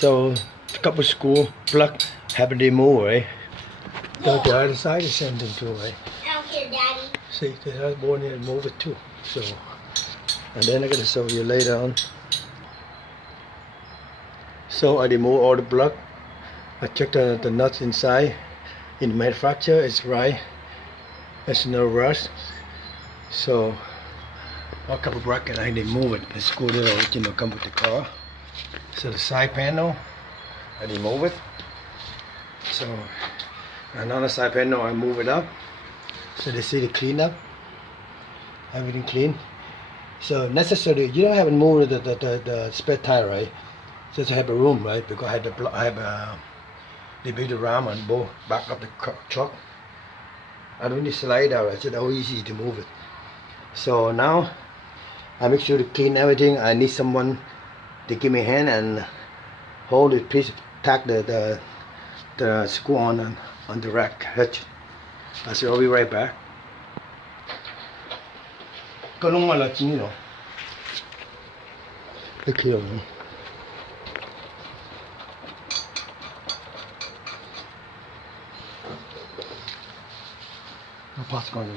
So a couple screw plug have to remove, right? So the other side is same thing too, right? I don't care, Daddy. See, the other board here move it too. So, and then I'm gonna show you later on. So I remove all the plug. I check the nuts inside. In the manufacturer, it's right. There's no rust. So a couple bracket, I remove it. The screw the original come with the car. So the side panel, I remove it. So another side panel, I move it up. So they see the cleanup. Everything clean. So necessarily, you don't have to move the spare tire, right? Just have a room, right? Because I have they build the ram and go back up the truck. I don't need to slide out. It's so easy to move it. So now I make sure to clean everything. I need someone to give me a hand and hold it piece, tack the screw on the rack hitch. I said I'll be right back. Có lúc mà là chính rồi. Cái kia rồi. Nó pass con rồi.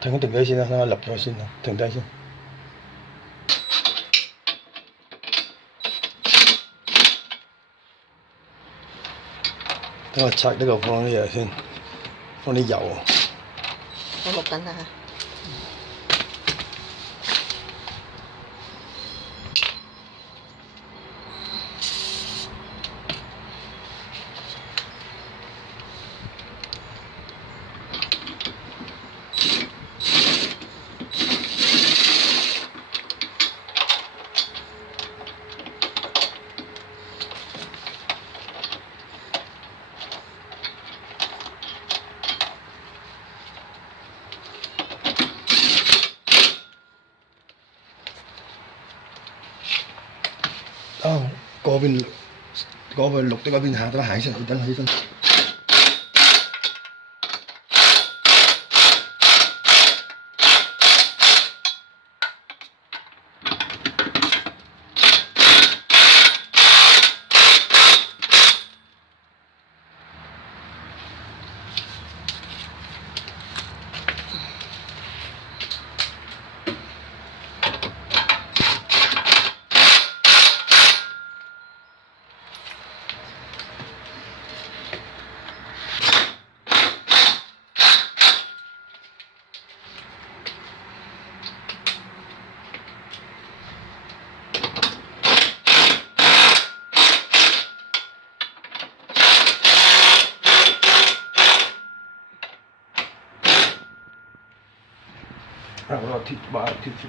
停低先啦，等我立咗先啦，停低先。等我拆呢個放啲嘢先，放啲油。我錄緊啦。嗰邊綠的嗰邊下得行起身，等起身。我貼把貼住。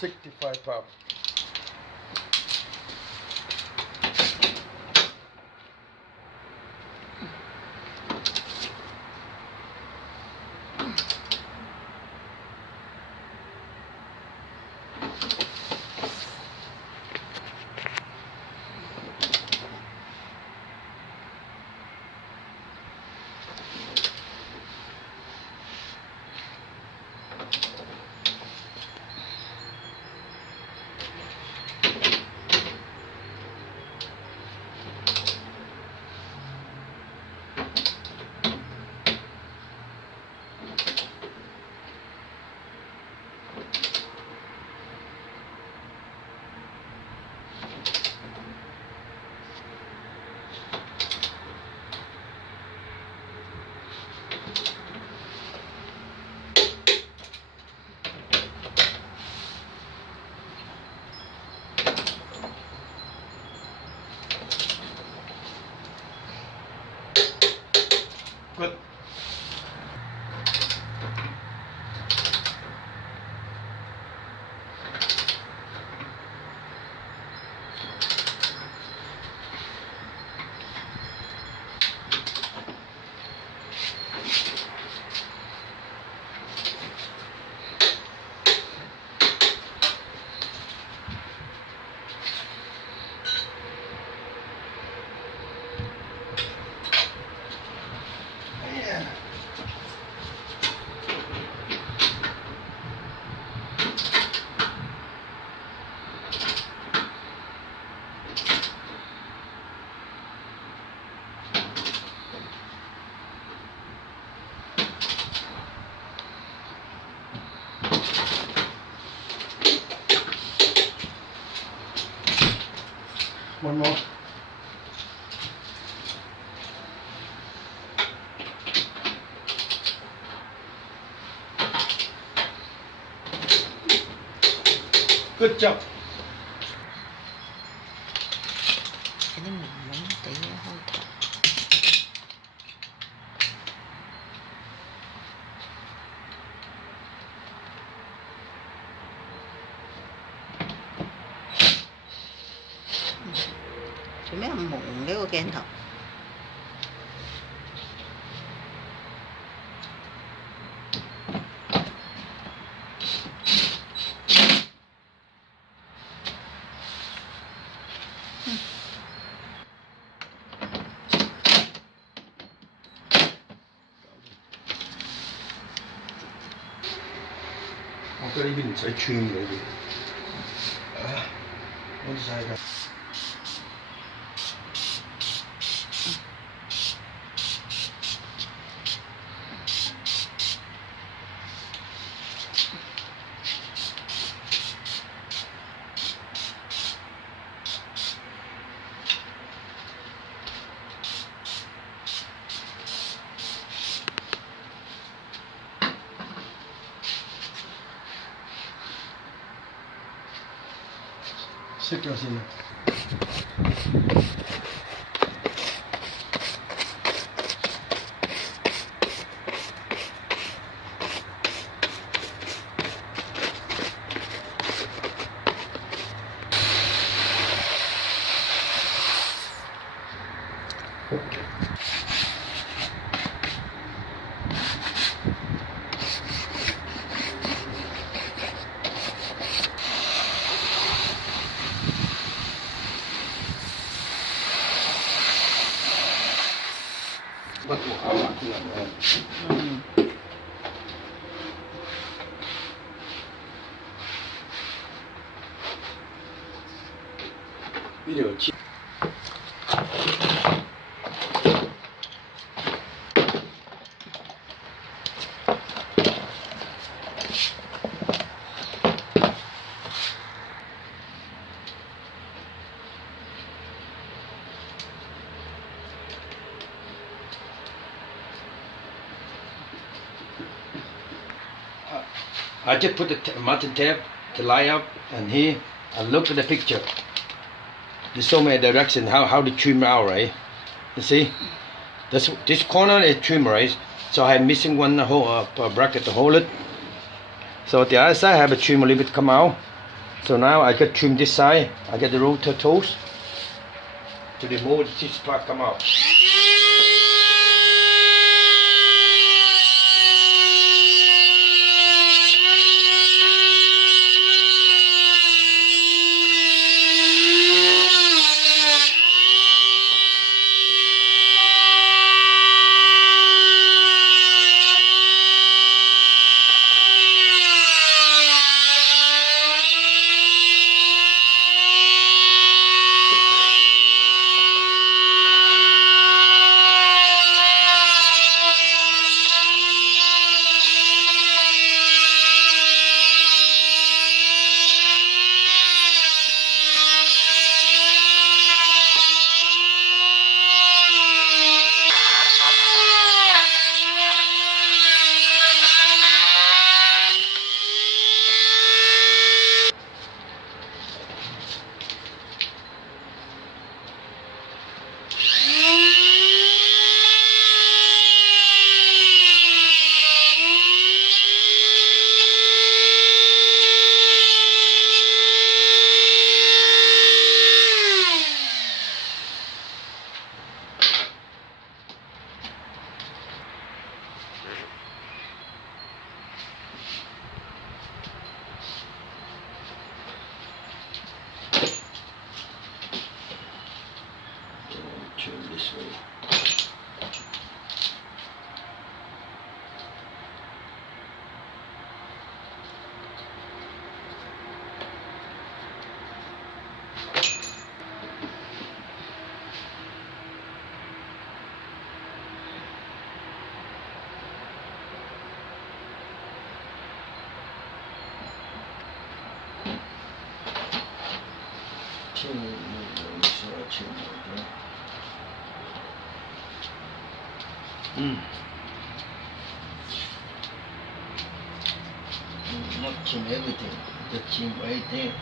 65 pounds. One more. Good job. Cái này mình muốn tí hơi thở. Chỉ mấy ông muộn cái organ thật.我覺得呢邊唔使穿嘅呢邊。我啲晒㗎。熄咗先啦。bắt buộc áo mặc không làm được. Video chi I just put the mountain tape to line up, and here I look at the picture. There's so many directions how to trim out, right? You see, this corner is trim, right? So I'm missing one whole bracket to hold it. So the other side I have a trim a little bit come out. So now I get trim this side. I get the rotor tools to remove this part come out. Turn this way. Turn this way. trim. Okay. Not trim everything, just trim right there.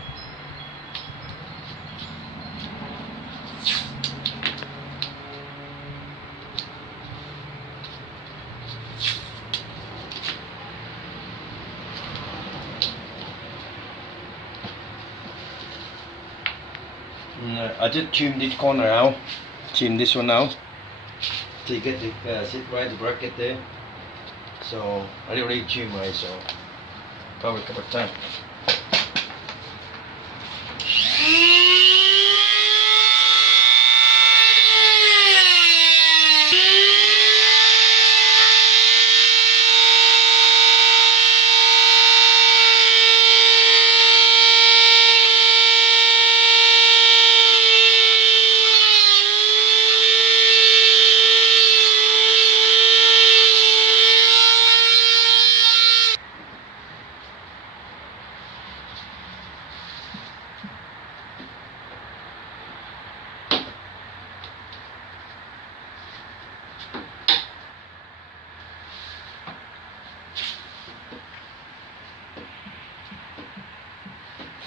I just trim this corner out, trim this one out to get the sit right the bracket there. So I already trim right, so probably a couple of times.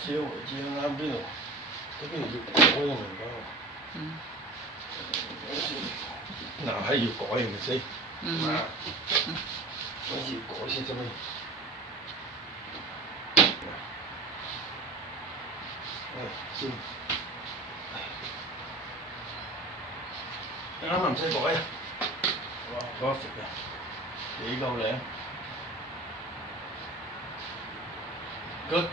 Siêu ở chia làm đi rồi, cái này dùng cõi mình đâu, nào hay dùng cõi mình xí, mà nó dùng cõi xí cho mình, xin, nó làm sao cõi, perfect, để đâu lẹ, good.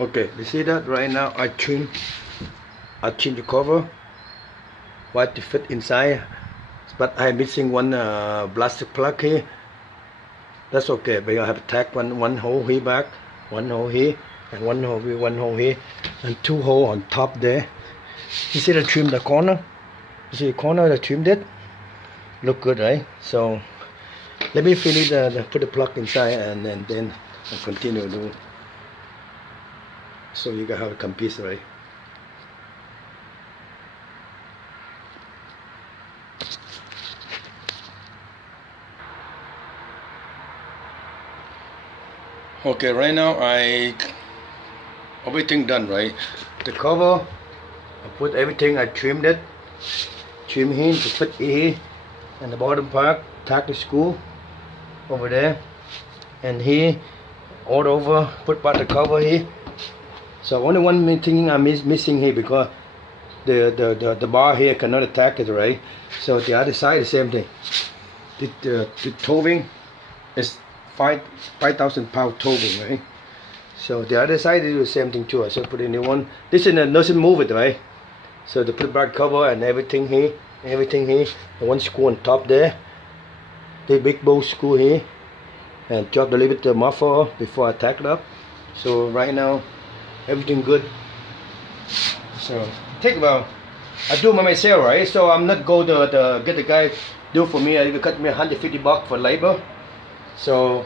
Okay, you see that right now I trim the cover what to fit inside, but I'm missing one plastic plug here. That's okay, but I have to tack one hole here back, one hole here, and one hole here, and two holes on top there. You see the trim the corner? You see the corner that trimmed it? Look good, right? So let me finish put the plug inside and then I'll continue to. So you can have a complete, right? Okay, right now everything done, right? The cover, I put everything, I trimmed it, trim here to fit here, and the bottom part, tack the screw over there, and here, all over, put part the cover here. So only one thing I'm missing here because the bar here cannot attack it, right? So the other side, the same thing. The towing is 5,000 pound towing, right? So the other side is the same thing too. So put in the one. This doesn't move it, right? So to put back cover and everything here, the one screw on top there, the big bow screw here, and drop a little bit the muffler before I tack it up. So right now everything good. So take about, I do by myself, right? So I'm not go to get the guy do for me. He cut me $150 for labor. So